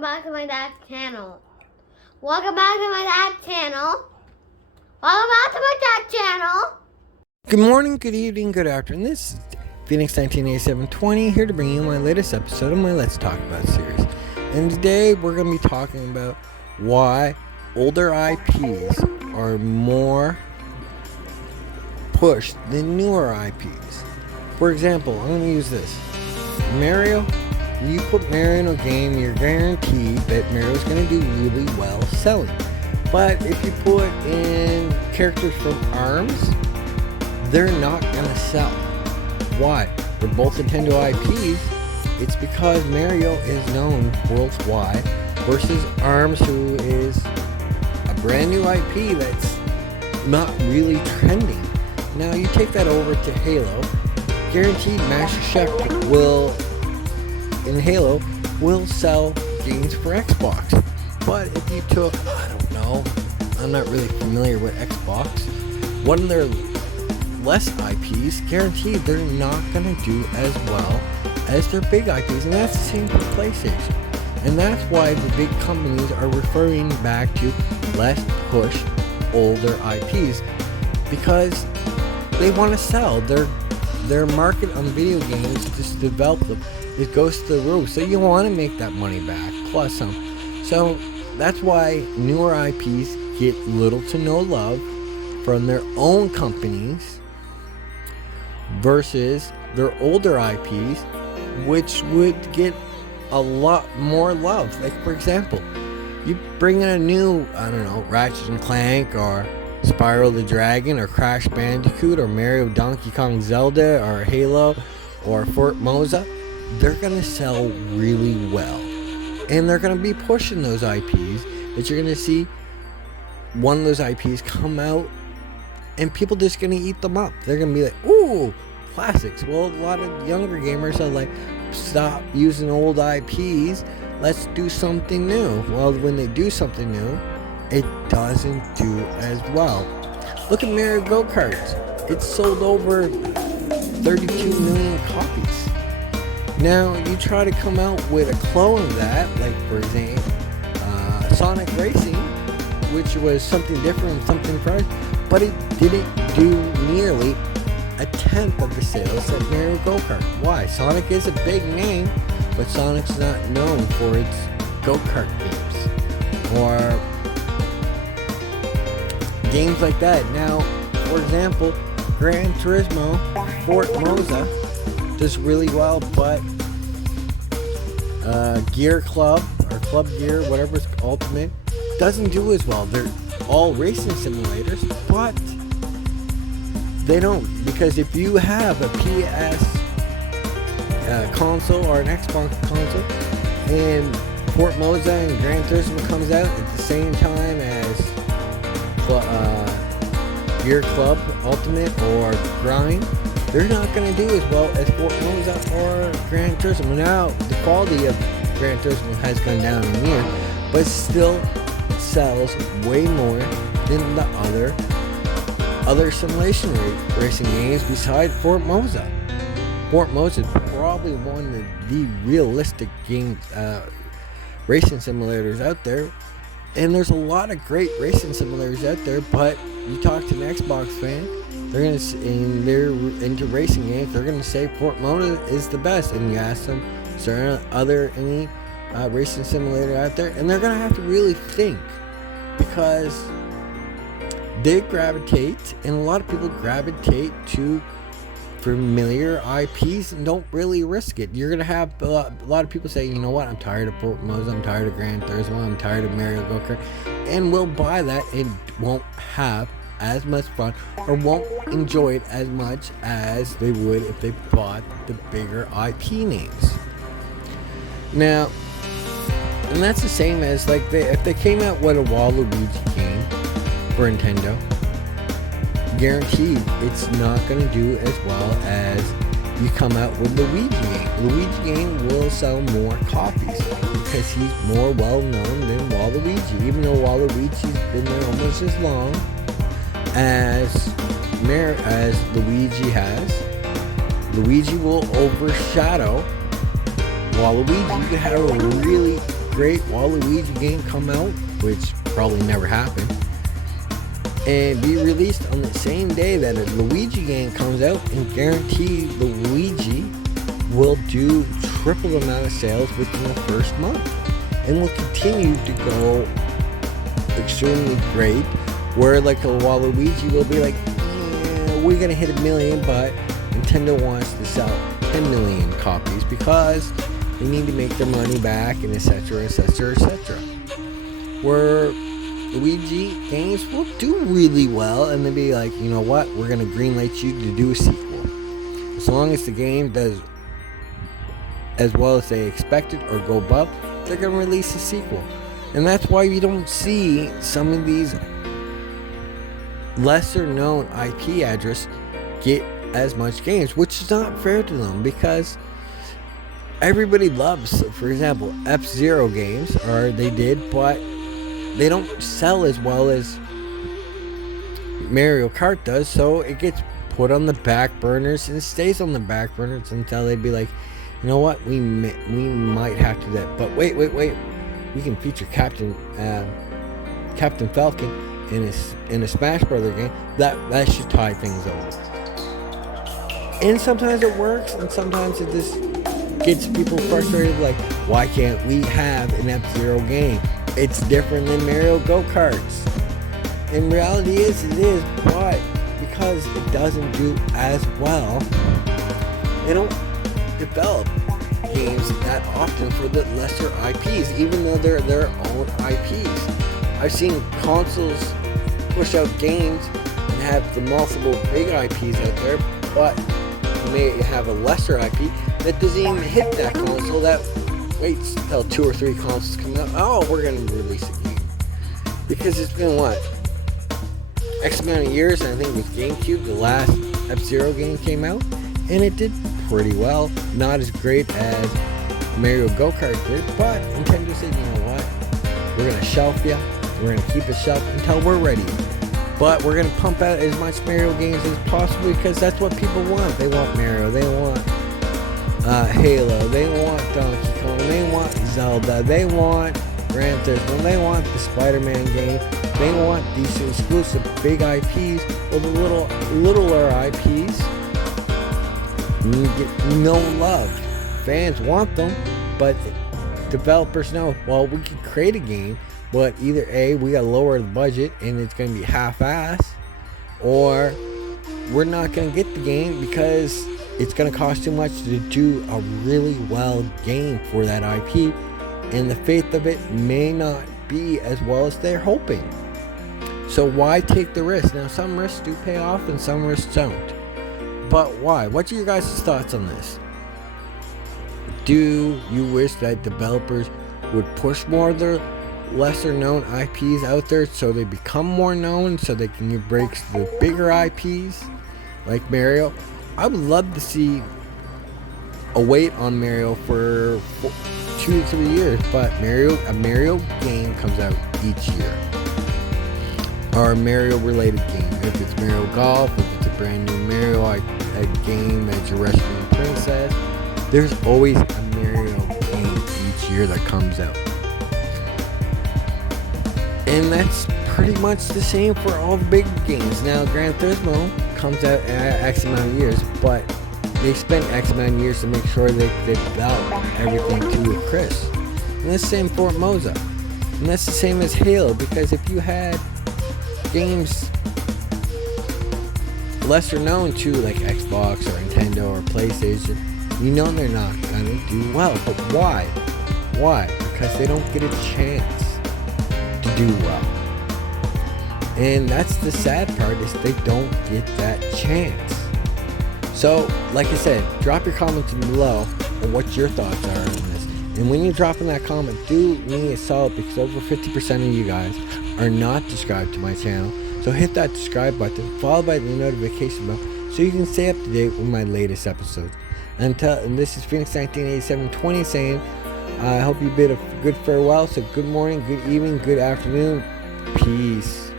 Back to my dad's channel. Welcome back to my dad's channel. Welcome back to my dad's channel. Good morning, good evening, good afternoon. This is Phoenix 198720 here to bring you my latest episode of my Let's Talk About series. And today we're going to be talking about why older IPs are more pushed than newer IPs. For example, I'm going to use this. Mario. You put Mario in a game, you're guaranteed that Mario's going to do really well selling. But if you put in characters from ARMS, they're not going to sell. Why? They're both Nintendo IPs. It's because Mario is known worldwide versus ARMS, who is a brand new IP that's not really trending. Now you take that over to Halo, guaranteed Master Chef will in Halo will sell games for Xbox. But if you took, I don't know, I'm not really familiar with Xbox, one of their less IPs, guaranteed they're not going to do as well as their big IPs, and that's the same for PlayStation. And that's why the big companies are referring back to let's push older IPs, because they want to sell. Their market on video games, just to develop them, it goes to the roof. So you want to make that money back plus some. So that's why newer IPs get little to no love from their own companies versus their older IPs, which would get a lot more love. Like, for example, you bring in a new, I don't know, Ratchet and Clank or Spyro the Dragon or Crash Bandicoot or Mario, Donkey Kong, Zelda or Halo or Formosa, they're going to sell really well. And they're going to be pushing those IPs that you're going to see one of those IPs come out and people just going to eat them up. They're going to be like, ooh, classics. Well, a lot of younger gamers are like, stop using old IPs. Let's do something new. Well, when they do something new, it doesn't do as well. Look at Mario Go-Karts. It's sold over 32 million copies. Now, you try to come out with a clone of that, like for example, Sonic Racing, which was something different, something fresh, but it didn't do nearly a tenth of the sales that Mario Go-Kart. Why? Sonic is a big name, but Sonic's not known for its go-kart games or games like that. Now, for example, Gran Turismo Formosa does really well, but Gear Club or Club Gear, whatever it's Ultimate, doesn't do as well. They're all racing simulators, but they don't, because if you have a PS console or an Xbox console and Formosa and Gran Turismo comes out at the same time as Gear Club Ultimate or Grind, they're not going to do as well as Formosa or Gran Turismo. Now, the quality of Gran Turismo has gone down in a year, but still sells way more than the other simulation racing games besides Formosa. Formosa is probably one of the realistic games, racing simulators out there. And there's a lot of great racing simulators out there, but you talk to an Xbox fan, they're into racing games, they're gonna say Formosa is the best. And you ask them, is there any racing simulator out there? And they're gonna have to really think, because they gravitate, and a lot of people gravitate to familiar IPs and don't really risk it. You're gonna have a lot of people say, you know what, I'm tired of Formosa, I'm tired of Gran Turismo, I'm tired of Mario Go-Kart, and will buy that and won't have as much fun or won't enjoy it as much as they would if they bought the bigger IP names. Now, and that's the same as like if they came out with a Waluigi game for Nintendo, guaranteed it's not going to do as well as you come out with Luigi game. Luigi game will sell more copies because he's more well known than Waluigi, even though Waluigi's been there almost as long as Luigi has. Luigi will overshadow Waluigi. You can have a really great Waluigi game come out, which probably never happened, and be released on the same day that a Luigi game comes out, and guarantee Luigi will do triple the amount of sales within the first month, and will continue to go extremely great, where like a Waluigi will be like, yeah, we're gonna hit 1 million, but Nintendo wants to sell 10 million copies because they need to make their money back, and etc, etc, etc. Where Luigi games will do really well, and then be like, you know what, we're gonna greenlight you to do a sequel. As long as the game does as well as they expected or go above, they're gonna release a sequel. And that's why you don't see some of these lesser known IP address get as much games, which is not fair to them, because everybody loves, for example, F-Zero games, or they did, but they don't sell as well as Mario Kart does, so it gets put on the back burners and stays on the back burners until they'd be like, you know what, we might have to do that, but wait, we can feature Captain Falcon in a Smash Brother game. That should tie things over. And sometimes it works, and sometimes it just gets people frustrated, like, why can't we have an F-Zero game? It's different than Mario Go-Karts. And reality is, it is, but because it doesn't do as well, they don't develop games that often for the lesser IPs, even though they're their own IPs. I've seen consoles push out games and have the multiple big IPs out there, but you may have a lesser IP that doesn't even hit that console, that waits until 2 or 3 consoles come out. Oh, we're going to release a game. Because it's been what? X amount of years, and I think with GameCube, the last F-Zero game came out, and it did pretty well. Not as great as Mario Go-Kart did, but Nintendo said, you know what? We're going to shelf you. We're going to keep it shelved until we're ready. But we're going to pump out as much Mario games as possible, because that's what people want. They want Mario. They want Halo. They want Donkey Kong. They want Zelda. They want Gran Turismo. They want the Spider-Man game. They want these exclusive big IPs, or the littler IPs. You get no love. Fans want them, but developers know, well, we can create a game, but either A, we gotta lower the budget and it's gonna be half-ass, or we're not gonna get the game because it's gonna cost too much to do a really well game for that IP, and the faith of it may not be as well as they're hoping. So why take the risk? Now, some risks do pay off and some risks don't. But why? What are your guys' thoughts on this? Do you wish that developers would push more of their lesser known IPs out there so they become more known, so they can give breaks to the bigger IPs like Mario? I would love to see a wait on Mario for 2 to 3 years, but a Mario game comes out each year, or a Mario related game. If it's Mario Golf, if it's a brand new Mario, a game that you're rescuing Princess, there's always a Mario game each year that comes out. And that's pretty much the same for all the big games. Now, Gran Turismo comes out X amount of years, but they spent X amount of years to make sure they develop everything to a crisp. And that's the same for Moza. And that's the same as Halo, because if you had games lesser known to like Xbox or Nintendo or PlayStation, you know they're not gonna do well. But why? Because they don't get a chance to do well. And that's the sad part, is they don't get that chance. So, like I said, drop your comments below on what your thoughts are on this. And when you're dropping that comment, do me a solid, because over 50% of you guys are not subscribed to my channel. So hit that subscribe button, followed by the notification bell, so you can stay up to date with my latest episodes. And this is Phoenix 1987-20 saying, I hope you bid a good farewell. So good morning, good evening, good afternoon. Peace.